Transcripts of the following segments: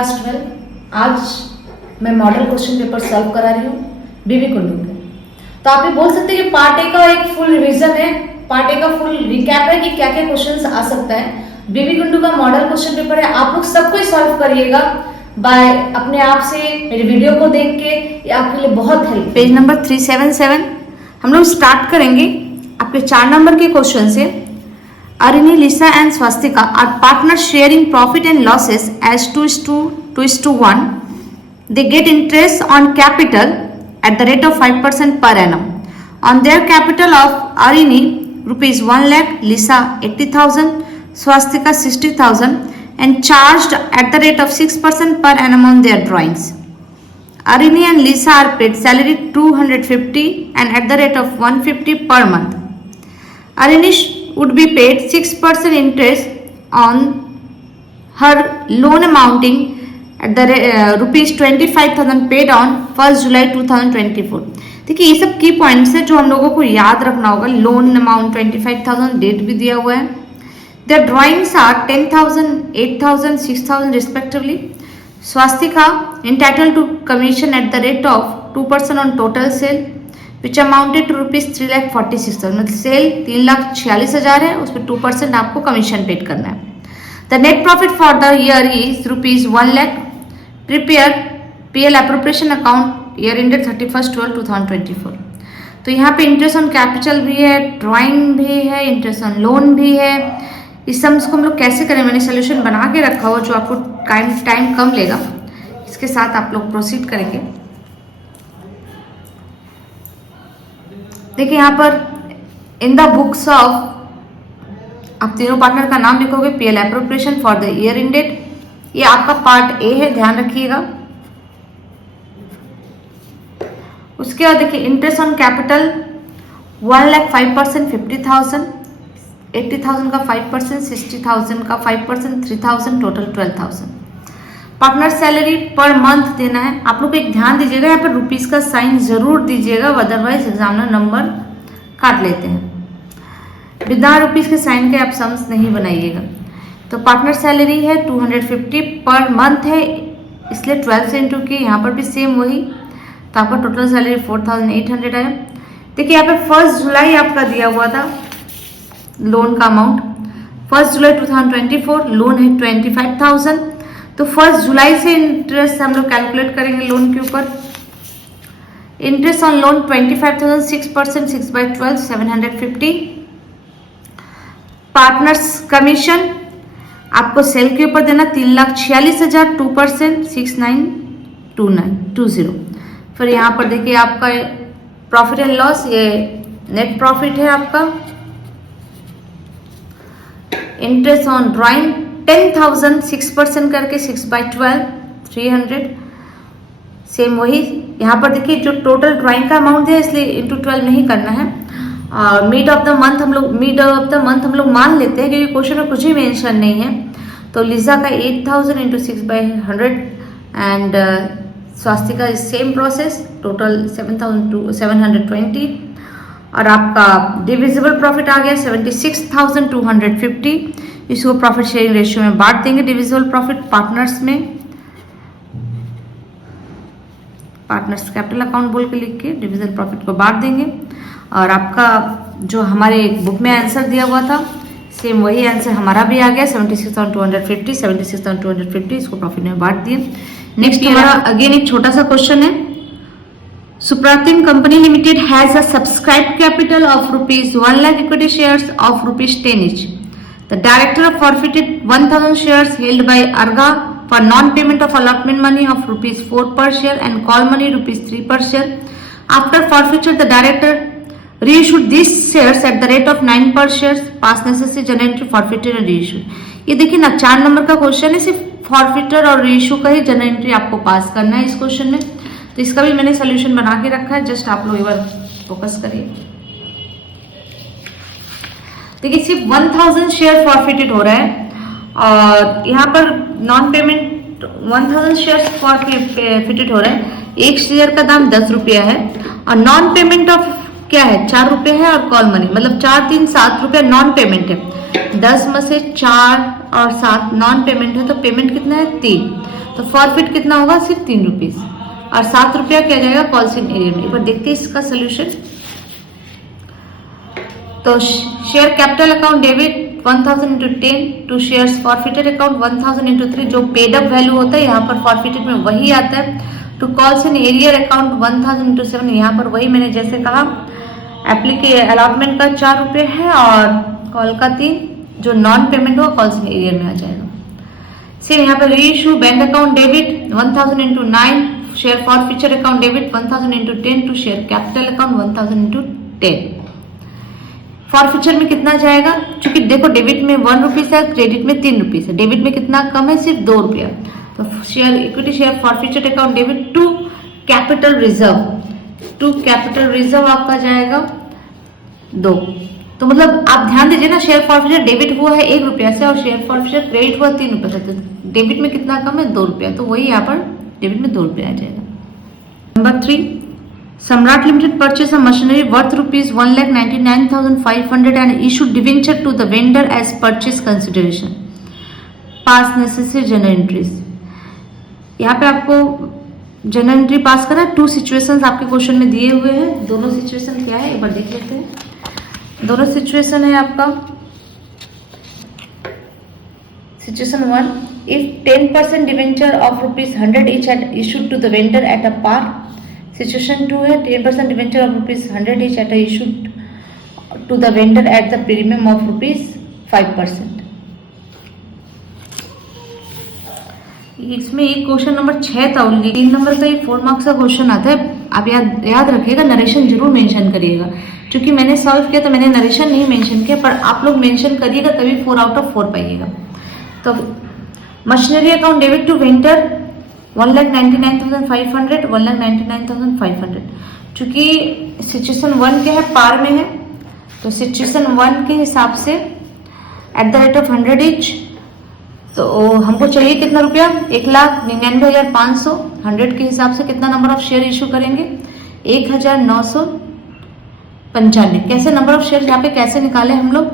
Class 12 आज मैं model question paper solve करा रही हूँ बीबी कुंडू के। तो आप ये बोल सकते हैं कि पार्ट ए का एक फुल रिवीजन है, पार्ट ए का फुल रिकैप है कि क्या क्या क्वेश्चंस आ सकता है। बीबी कुंडू का मॉडल क्वेश्चन पेपर है, आप लोग सबको ही सॉल्व करिएगा बाय अपने आप से, मेरे वीडियो को देख के, ये आपके लिए बहुत हेल्प। पेज नंबर 377 हम लोग स्टार्ट करेंगे आपके 4 नंबर के क्वेश्चन से। Arini, Lisa and Swastika are partners sharing profit and losses as 2:1. They get interest on capital at the rate of 5% per annum. On their capital of Arini, rupees 1 lakh, Lisa 80,000, Swastika 60,000 and charged at the rate of 6% per annum on their drawings. Arini and Lisa are paid salary 250 and at the rate of 150 per month. Arini would be paid 6% interest on her loan amounting at the rupees 25,000 paid on 1st July 2024. देखिए ये सब की points है जो हम लोगों को याद रखना होगा। लोन अमाउंट 25,000, डेट भी दिया हुआ है। Their drawings are 10,000, 8,000, 6,000 respectively. Swastika entitled to commission at the rate of 2% on total sale, which amounted to rupees 3,46,000. मतलब सेल 3,46,000 है, उस पर 2% आपको कमीशन पेड करना है। The net profit for the year is rupees 1 lakh. Prepare PL appropriation account year ended 31/12/2024. तो यहाँ पे इंटरेस्ट ऑन कैपिटल भी है, ड्राइंग भी है, इंटरेस्ट ऑन लोन भी है। इस सम्स को हम लोग कैसे करें, मैंने सोल्यूशन बना के रखा हुआ जो आपको टाइम कम लेगा। इसके साथ आप लोग प्रोसीड करेंगे। देखिए यहाँ पर इन द बुक्स ऑफ आप तीनों पार्टनर का नाम लिखोगे। PL appropriation for the year ended, ये आपका पार्ट ए है, ध्यान रखिएगा। उसके बाद देखिए इंटरेस्ट ऑन कैपिटल 1 लाख 5%, 50,000, 80,000 का 5%, 60,000 का 5%, 3,000, total 12,000। Partner salary per month देना है। आप लोग एक ध्यान दीजिएगा, यहाँ पर रुपीस का साइन जरूर दीजिएगा, अदरवाइज एग्जामिनर नंबर काट लेते हैं। बिना रुपीस के साइन के आप सम्स नहीं बनाइएगा। तो पार्टनर सैलरी है 250 पर मंथ है, इसलिए 12 से इंटू की, यहाँ पर भी सेम वही, तो आपका टोटल सैलरी 4,800 है। देखिए यहाँ पे 1 जुलाई आपका दिया हुआ था लोन का अमाउंट। 1 जुलाई 2024 लोन है 25,000, तो 1 जुलाई से इंटरेस्ट हम लोग कैलकुलेट करेंगे लोन के ऊपर। Interest on loan 25,000, 6%, 6/12, 750। Partners commission आपको सेल के ऊपर देना 3,46,000, 2%, 6,92920। फिर यहाँ पर देखिए आपका प्रॉफिट एंड लॉस, ये नेट प्रॉफिट है आपका। इंटरेस्ट ऑन ड्राइंग 10,000, 6% करके 6/12, 300, सेम वही। यहाँ पर देखिए जो टोटल ड्राइंग का अमाउंट है, इसलिए इंटू 12 नहीं करना है। और मिड ऑफ द मंथ हम लोग मान लेते हैं क्योंकि क्वेश्चन में कुछ ही मेंशन नहीं है। तो लिजा का 8,000 into 6/100 and Swastika is same process, total 7,720। और आपका डिविजिबल प्रॉफिट आ गया 76,250। इसको प्रॉफिट शेयरिंग रेशियो में बांट देंगे। डिविजिबल प्रॉफिट पार्टनर्स में, पार्टनर्स कैपिटल अकाउंट बोल के लिख के डिविजिबल प्रॉफिट को बांट देंगे। और आपका जो हमारे बुक में आंसर दिया हुआ था सेम वही आंसर हमारा भी आ गया 76,250, 76,250 इसको प्रॉफिट में बांट दिए। नेक्स्ट हमारा अगेन एक छोटा सा क्वेश्चन है। Supratim Company Limited has a subscribed capital of rupees 1 lakh equity shares of rupees 10 each. The director forfeited 1,000 shares held by Arga for non-payment of allotment money of rupees 4 per share and call money rupees 3 per share. After forfeiture, the director reissued these shares at the rate of 9 per share. Pass necessary journal entry forfeited and reissue. ये देखिए ना 4 number का question है, सिर्फ फॉरफिटर और reissue का ही general entry आपको पास करना है इस क्वेश्चन में। तो इसका भी मैंने सोल्यूशन बना के रखा है, जस्ट आप लोग एक बार फोकस करिए। देखिए सिर्फ 1,000 शेयर फॉरफिटेड हो रहा है और यहाँ पर नॉन पेमेंट 1,000 शेयर फॉरफिटेड हो रहा है। एक शेयर का दाम 10 रुपया है और नॉन पेमेंट ऑफ क्या है 4 रुपये है और कॉल मनी मतलब 4 3 7 रुपये नॉन पेमेंट है। 10 में से 4 और 7 नॉन पेमेंट है, तो पेमेंट कितना है 3, तो फॉरफिट कितना होगा सिर्फ 3 रुपीज और 7 रुपया किया जाएगा कॉल्स इन एरियर में। एक बार देखते हैं इसका सोल्यूशन। तो share capital account debit 1000 into 10 to shares forfeited account 1000 into 3, जो पेड अप वैल्यू होता है यहाँ पर फॉरफिटेड में वही आता है। To calls in arrear account 1000 into 7, यहाँ पर वही मैंने जैसे कहा अलॉटमेंट का 4 रुपये है और कॉल का 3, जो नॉन पेमेंट होगा कॉल्स इन एरियर में आ जाएगा। फिर यहाँ पर re issue bank account debit 1000 into 9, share forfeiture account debit 1000 into 10 to share capital account 1000 into 10। Forfeiture में कितना जाएगा, क्योंकि देखो डेबिट में 1 रुपीज है, क्रेडिट में 3 रुपीज है, डेबिट में कितना कम है सिर्फ 2 रुपया, तो share equity share forfeiture account debit to capital reserve आपका जाएगा 2। तो मतलब आप ध्यान दीजिए ना, शेयर फॉरफिचर डेबिट हुआ है 1 रुपया से और शेयर फॉरफिचर क्रेडिट हुआ 3 रुपये से, तो डेबिट में कितना कम है 2 रुपया, तो वही यहाँ पर डेबिट में 2 रुपया आ जाएगा। Number 3, Samrat Limited purchased a machinery worth rupees 1,99,500 and issued debenture to the vendor as purchase consideration. Pass necessary journal entries. यहाँ पे आपको जर्नल एंट्री पास करना है। 2 सिचुएशंस आपके क्वेश्चन में दिए हुए हैं, दोनों सिचुएशन क्या है एक बार देख लेते हैं। दोनों सिचुएशन है आपका situation 1, if 10% debenture of ₹100 each at issued to the vendor at a par. Situation 2 है 10% debenture of ₹100 each at a issued to the vendor at the premium of ₹5%। इसमें एक क्वेश्चन नंबर 6 था, 3 नंबर का एक 4 marks का question आता है। आप याद रखिएगा, नरेशन जरूर मेंशन करिएगा, क्योंकि मैंने सॉल्व किया तो मैंने नरेशन नहीं मेंशन किया, पर आप लोग मेंशन करिएगा तभी 4 आउट ऑफ 4 पाइएगा। तो machinery account debit to vendor 1,99,500, 1,99,500, चूंकि सिचुएशन 1 क्या है पार में है, तो सिचुएशन 1 के हिसाब से at the rate of 100 each, तो हमको चाहिए कितना रुपया 1,99,500, 100 के हिसाब से कितना नंबर ऑफ शेयर इशू करेंगे 1995। कैसे नंबर ऑफ शेयर यहाँ पे कैसे निकाले हम लोग,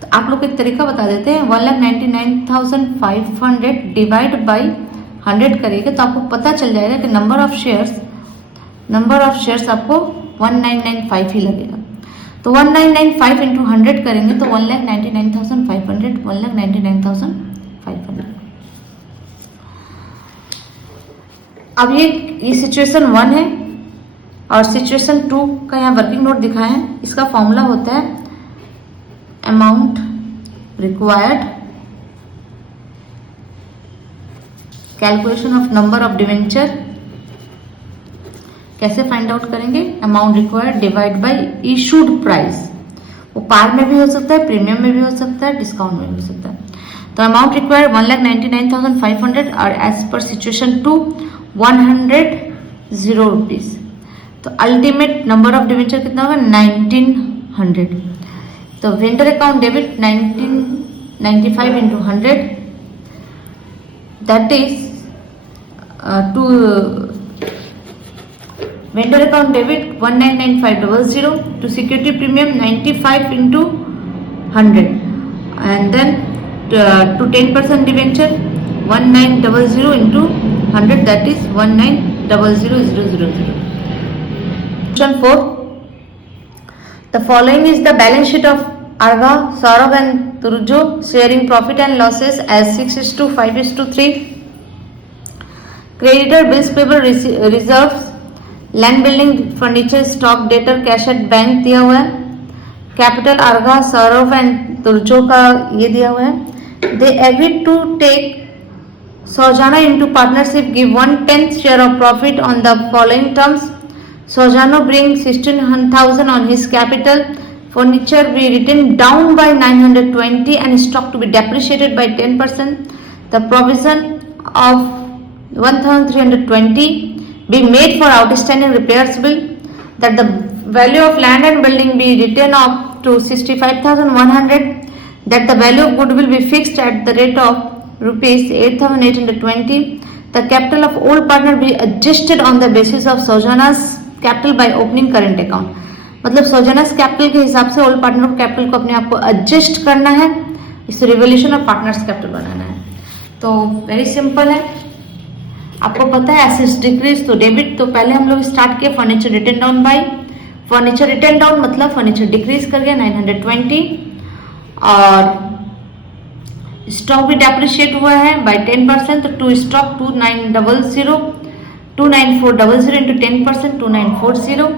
तो आप लोग को एक तरीका बता देते हैं। 1,99,500 डिवाइड बाई 100 करेंगे तो आपको पता चल जाएगा कि नंबर ऑफ शेयर्स आपको 1995 ही लगेगा। तो 1995 इंटू 100 करेंगे तो 1,99,500, 1,99,500। अब ये सिचुएशन 1 है और सिचुएशन 2 का यहाँ वर्किंग नोट दिखाया है। इसका फॉर्मूला होता है amount required, calculation of number of debenture. कैसे फाइंड आउट करेंगे, amount required divide by issued price. वो पार में भी हो सकता है, प्रीमियम में भी हो सकता है, डिस्काउंट में भी हो सकता है। तो अमाउंट रिक्वायर्ड 1,99,500 और एज पर सिचुएशन 2 100 रुपीज। तो अल्टीमेट नंबर ऑफ डिवेंचर कितना होगा 1900। तो vendor account debit 1995 into 100 that is to vendor account debit 199500 to security premium 95 into 100 and then to 10% debenture 1900 into 100 that is 19,000,000. Question 4. The following is the balance sheet of Arga, Saurav and Turjo sharing profit and losses as 6:5:3. Creditor bills payable reserves, land building furniture stock debtor cash at bank दिया हुआ है। Capital अर्गा Saurav and तुर्जो का ये दिया हुआ है। They agreed to take Saujana into partnership, give 1/10 share of profit on the following terms. Saujano bring 16,000 on his capital. Furniture be written down by 920 and stock to be depreciated by 10%. The provision of 1,320 be made for outstanding repairs bill. That the value of land and building be written up to 65,100. That the value of goodwill be fixed at the rate of rupees 8,820. The capital of old partner be adjusted on the basis of Saujana's capital by opening current account. मतलब Saujana's capital के हिसाब से old partner को capital को अपने आप को adjust करना है इसे रिवोल्यूशन और पार्टनर्स कैपिटल बनाना है। तो वेरी सिंपल है, आपको पता है एसेट्स डिक्रीज तो डेबिट, तो पहले हम लोग स्टार्ट किए furniture written down by, furniture written down मतलब फर्नीचर डिक्रीज कर गया 920, और स्टॉक भी डेप्रिशिएट हुआ है बाय 10%, तो to stock 2940 into 10% 2940।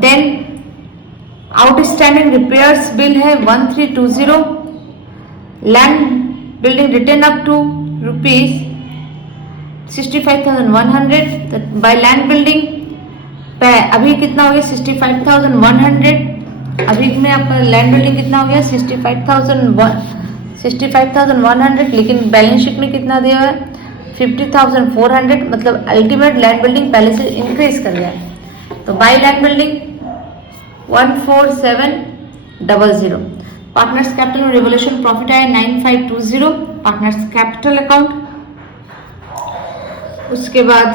Then outstanding repairs bill है 1320, land building return up to rupees 65,100, by land building अभी कितना हो गया 65,100, अभी में आपका लैंड बिल्डिंग कितना हो गया 65,100, लेकिन बैलेंस शीट में कितना दिया हुआ है 50,400, मतलब अल्टीमेट लैंड बिल्डिंग पहले से इंक्रीज कर गया है। तो bye land building 14700, partners capital में रिवोल्यूशन प्रॉफिट आया 9520 पार्टनर्स कैपिटल अकाउंट। उसके बाद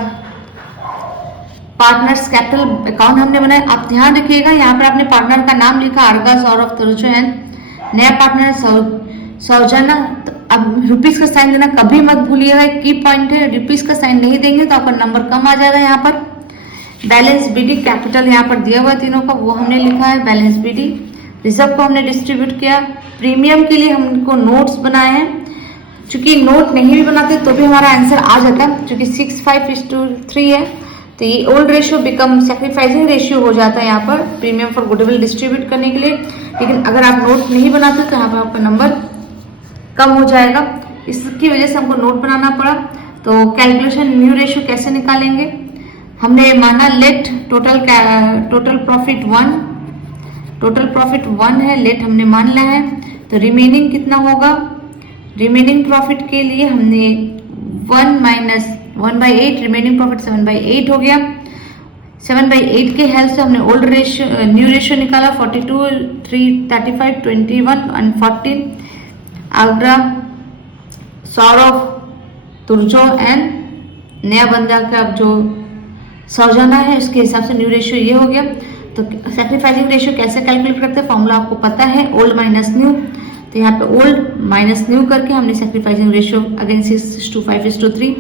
पार्टनर्स कैपिटल अकाउंट हमने बनाया। आप ध्यान रखिएगा, यहाँ पर आपने पार्टनर का नाम लिखा अर्गा सौरभ तुर्जन, नया पार्टनर सौजन्या, तो अब रुपीस का साइन देना कभी मत भूलिएगा, एक की पॉइंट है, रुपीस का साइन नहीं देंगे तो आपका नंबर कम आ जाएगा। यहाँ पर बैलेंस बीडी कैपिटल यहाँ पर दिया हुआ है तीनों का, वो हमने लिखा है बैलेंस बीडी। रिजर्व को हमने डिस्ट्रीब्यूट किया, प्रीमियम के लिए हमको नोट्स बनाए हैं, चूंकि नोट नहीं भी बनाते तो भी हमारा आंसर आ जाता है, चूंकि 65:3 है, तो ये old ratio become sacrificing ratio हो जाता है यहाँ पर प्रीमियम फॉर गुडविल डिस्ट्रीब्यूट करने के लिए। लेकिन अगर आप नोट नहीं बनाते तो यहाँ पर आपका नंबर कम हो जाएगा, इसकी वजह से हमको नोट बनाना पड़ा। तो कैलकुलेशन न्यू रेशियो कैसे निकालेंगे, हमने माना लेट टोटल प्रॉफिट 1 है, लेट हमने मान लिया है, तो रिमेनिंग कितना होगा, रिमेनिंग प्रॉफिट के लिए हमने 1/8, रिमेनिंग प्रॉफिट 7/8 हो गया। 7/8 के हेल्प से हमने ओल्ड रेशियो न्यू रेशियो निकाला 42, 3, 35, 21 and 14। आगरा सौरभ तुर्जो एंड नया बंदा का जो सौजन्या है उसके हिसाब से न्यू रेशियो ये हो गया। तो सैक्रिफाइसिंग रेशियो कैसे कैलकुलेट करते हैं, फॉर्मूला आपको पता है, ओल्ड माइनस न्यू। तो यहाँ पे ओल्ड माइनस न्यू करके हमने सैक्रिफाइसिंग रेशियो अगेन 6:5:3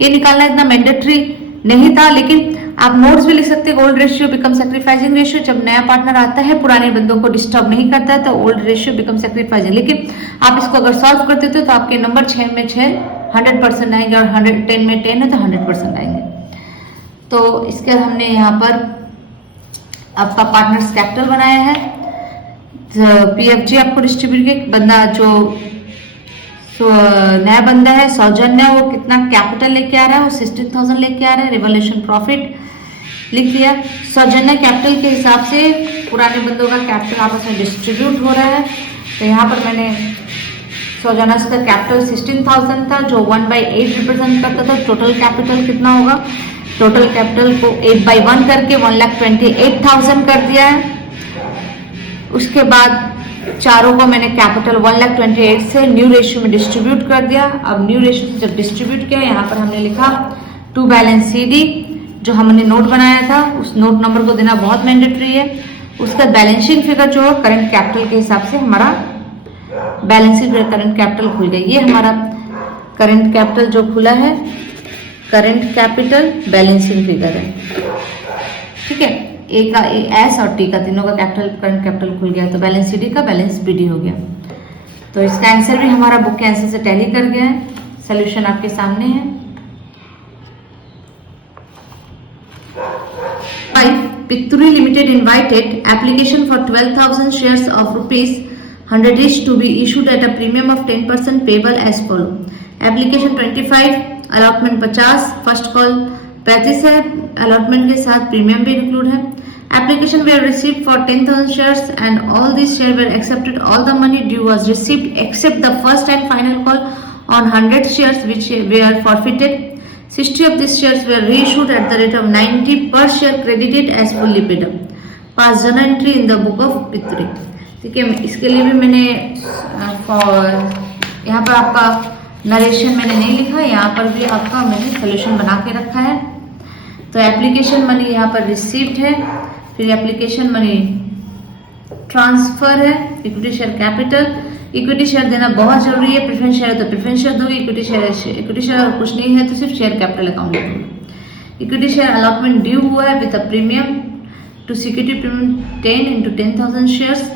ये निकालना इतना मैंडेटरी नहीं था, लेकिन आप नोट्स भी लिख सकते हैं। Old ratio become sacrificing ratio, जब नया पार्टनर आता है पुराने बंदों को डिस्टर्ब नहीं करता है तो ओल्ड रेशियो बिकम सैक्रिफाइसिंग। लेकिन आप इसको अगर सॉल्व कर देते तो आपके नंबर 6 में 6 100% आएंगे, और 10 में 10 है तो 100% आएंगे। तो इसके बाद हमने यहाँ पर आपका पार्टनर्स कैपिटल बनाया है, पीएफजी आपको डिस्ट्रीब्यूट किया, बंदा जो नया बंदा है सौजन्या वो कितना कैपिटल लेके आ रहा है, वो 16,000 लेके आ रहा है, रिवोल्यूशन प्रॉफिट लिख दिया। सौजन्या कैपिटल के हिसाब से पुराने बंदों का कैपिटल आपस में डिस्ट्रीब्यूट हो रहा है, तो यहाँ पर मैंने सौजन्या का कैपिटल 16,000 था जो 1/8 रिप्रेजेंट करता था। टोटल कैपिटल कितना होगा, टोटल कैपिटल को 8/1 करके 1,28,000 कर दिया है। उसके बाद चारों को मैंने कैपिटल 1,28,000 से न्यू रेशियो में डिस्ट्रीब्यूट कर दिया। अब न्यू रेशियो से जब डिस्ट्रीब्यूट किया यहाँ पर हमने लिखा टू बैलेंस CD, जो हमने नोट बनाया था उस नोट नंबर को देना बहुत मैंडेटरी है। उसका बैलेंसिंग फिगर जो करंट कैपिटल के हिसाब से हमारा बैलेंसिंग फिगर करंट कैपिटल खुल गया। ये हमारा करंट कैपिटल जो खुला है, करंट कैपिटल बैलेंसिंग फिगर है, ठीक है। ए का एस और टी का तीनों का कैपिटल करंट कैपिटल खुल गया, तो बैलेंस CD का बैलेंस BD हो गया। तो इसका आंसर भी हमारा बुक के आंसर से टैली कर गया है। सोल्यूशन आपके सामने है। 5. Picturi Limited invited application for 12,000 shares of ₹100 each to be issued at a premium of 10% payable as follow. Application 25, allotment 50, first call 35 है, अलॉटमेंट के साथ प्रीमियम भी इंक्लूड है। Application were received for 10,000 shares and all these shares were accepted. All the money due was received except the first and final call on 100 shares which were forfeited. 60 of these shares were reissued at the rate of 90 per share credited as fully paid up. Pass journal entry in the book of Picturi. ठीक है, इसके लिए भी मैंने यहाँ पर आपका narration मैंने नहीं लिखा, यहाँ पर भी आपका मैंने सोल्यूशन बना के रखा है। तो एप्लीकेशन मनी यहाँ पर रिसीव्ड है, फिर एप्लीकेशन मनी ट्रांसफर है, equity share capital, equity share देना बहुत जरूरी है। प्रेफरेंस शेयर है तो प्रेफरेंस शेयर दोगे, इक्विटी शेयर और कुछ नहीं है तो सिर्फ शेयर कैपिटल अकाउंट दोगे। इक्विटी शेयर अलॉटमेंट ड्यू हुआ है with a premium to security premium 10 into 10,000 shares.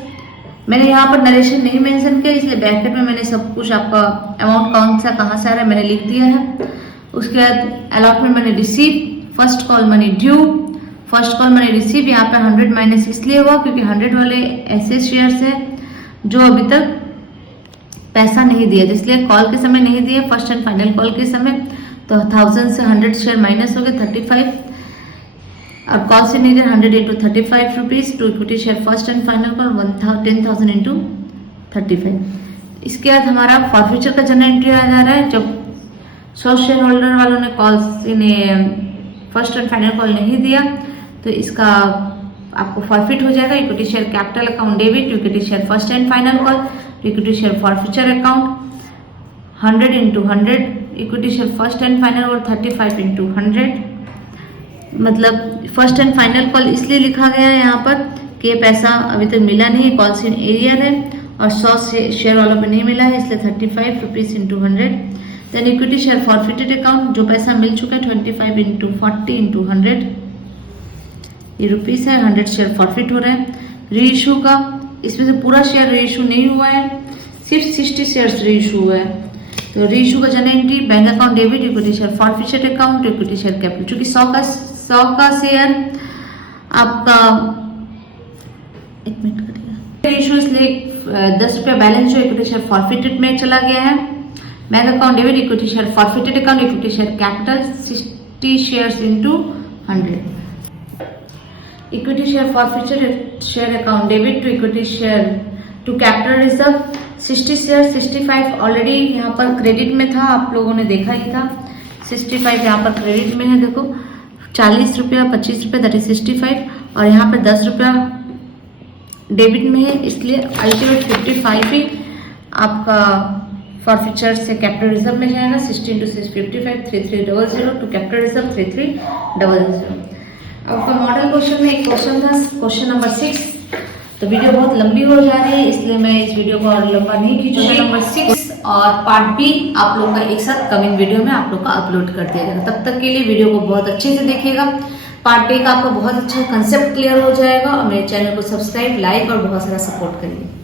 मैंने यहाँ पर नरेशन नहीं मेंशन किया, इसलिए ब्रैकेट में मैंने सब कुछ आपका अमाउंट कौन सा कहाँ से आ रहा है मैंने लिख दिया है। उसके बाद अलॉटमेंट मैंने receive, first call money due, first call money receive. यहाँ पे 100 माइनस इसलिए हुआ क्योंकि 100 वाले ऐसे शेयर्स हैं जो अभी तक पैसा नहीं दिया, इसलिए कॉल के समय नहीं दिया, फर्स्ट एंड फाइनल कॉल के समय। तो 1000 से 100 शेयर माइनस हो गए 35, अब कॉल से नहीं दिया 100 into 35 rupees to equity share first and final call 10,000 into 35। इसके बाद हमारा फॉरफीचर का जनरल एंट्री आ जा रहा है। जब 100 शेयर होल्डर वालों ने call first and final call नहीं दिया तो इसका आपको फॉरफिट हो जाएगा। Equity share capital account debit to equity share first and final call to equity share forfeiture account 100 into 100 equity share first and final और 35 into 100। मतलब फर्स्ट एंड फाइनल कॉल इसलिए लिखा गया है यहाँ पर कि ये पैसा अभी तक मिला नहीं है, कॉल इन एरियर है और 100 शेयर वालों पे नहीं मिला है, इसलिए 35 rupees into 100। Then equity share forfeited account जो पैसा मिल चुका है 25 into 40 into 100 ये रुपीस है, 100 शेयर फॉरफिट हो रहा है। री इशू का इसमें से पूरा शेयर री इशू नहीं हुआ है, सिर्फ 60 शेयर री इशू हुआ है। तो री इशू का general entry bank account debit equity share forfeited account equity share capital, चूंकि 100 का शेयर आपका 1 मिनट करेगा इशू, इसलिए 10 रुपया बैलेंस जो इक्विटी शेयर फॉरफिटेड में चला गया है। Bank account debit equity share forfeited account equity share capital 60 shares into 100। Equity share forfeited share account debit to equity share to capital reserve 60 share 65 already यहाँ पर credit में था, आप लोगों ने देखा ही था। 65 यहाँ पर क्रेडिट में है, देखो 40 रुपया 25 रुपये दैट इज 65 और यहाँ पर 10 रुपया डेबिट में है, इसलिए अल्टीमेट 55 ही आपका फॉरफिचर से कैपिटल रिजर्व में जाएगा। 60 into 6 55 3300 टू कैपिटल रिजर्व 3300। आपका मॉडल क्वेश्चन में एक क्वेश्चन था, क्वेश्चन नंबर 6। तो वीडियो बहुत लंबी हो जा रही है इसलिए मैं इस वीडियो को और लंबा नहीं खींचूंगी। नंबर 6 और पार्ट बी आप लोग का एक साथ कमिंग वीडियो में आप लोग का अपलोड कर दिया जाएगा। तब तक के लिए वीडियो को बहुत अच्छे से देखिएगा। पार्ट बी का आपको बहुत अच्छा कंसेप्ट क्लियर हो जाएगा और मेरे चैनल को सब्सक्राइब, लाइक और बहुत सारा सपोर्ट करिए।